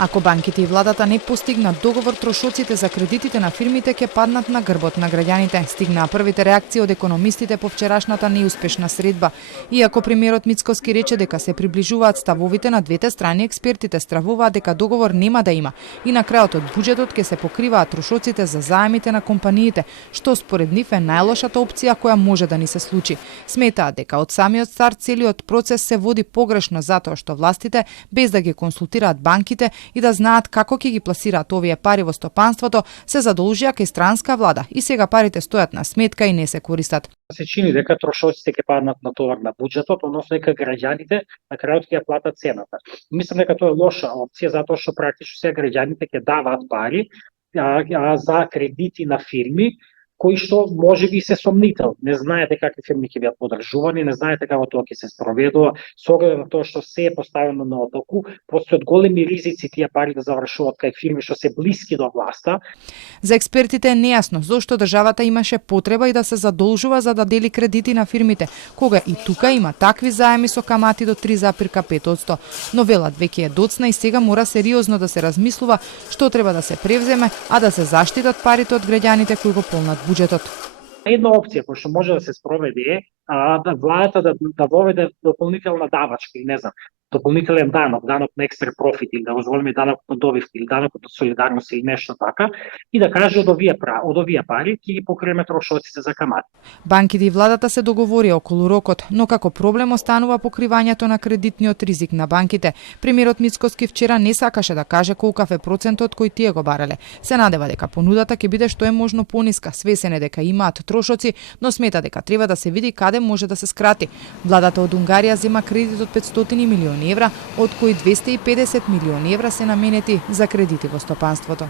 Ако банките и владата не постигнат договор, трошоците за кредитите на фирмите ќе паднат на грбот на граѓаните. Стигнаа првите реакции од економистите по вчерашната неуспешна средба. Иако премиерот Мицкоски рече дека се приближуваат ставовите на двете страни, експертите стравуваат дека договор нема да има и на крајот од буџетот ќе се покриваат трошоците за заемите на компаниите, што според нив е најлошата опција која може да ни се случи. Сметаат дека од самиот старт целиот процес се води погрешно затоа што властите, без да ги консултираат банките и да знаат како ќе ги пласираат овие пари во стопанството, се задолжија кај странска влада и сега парите стојат на сметка и не се користат. Се чини дека трошоците ќе паднат на товар на буџетот, односно дека граѓаните на крајот ќе ја платат цената. Мислам дека тоа е лоша опција затоа што практично сега граѓаните ќе даваат пари за кредити на фирми кои што можеби се сомнител. Не знаете какви фирми ќе бидат подржувани, не знаете како тоа ќе се спроведува, со оглед на тоа што се е поставено на отоку, постојат големи ризици тие пари да завршуваат кај фирми што се блиски до власта. За експертите е нејасно зошто државата имаше потреба и да се задолжува за да дели кредити на фирмите, кога и тука има такви заеми со камати до 3,5%. Но велат веќе е доцна и сега мора сериозно да се размислува што треба да се превземе, а да се заштитат парите од граѓаните кои го полнат буџетот. Една опција која што може да се спроведе е да владата да воведе дополнителна давачка или не знам, дополнителен данок на екстра профит или да го зовеме данок на добивка или данок од солидарност или нешто така и да каже од овие пари ќе ги покриеме трошоците за камати. Банките и владата се договорија околу рокот, но како проблем останува покривањето на кредитниот ризик на банките. Премиерот Мицкоски вчера не сакаше да каже колкав е процентот кој тие го барале. Се надева дека понудата ќе биде што е можно пониска, свесен е дека имаат трошоци, но смета дека треба да се види каде може да се скрати. Владата од Унгарија зема кредит од 500 милиони евра, од кои 250 милиони евра се наменети за кредити во стопанството.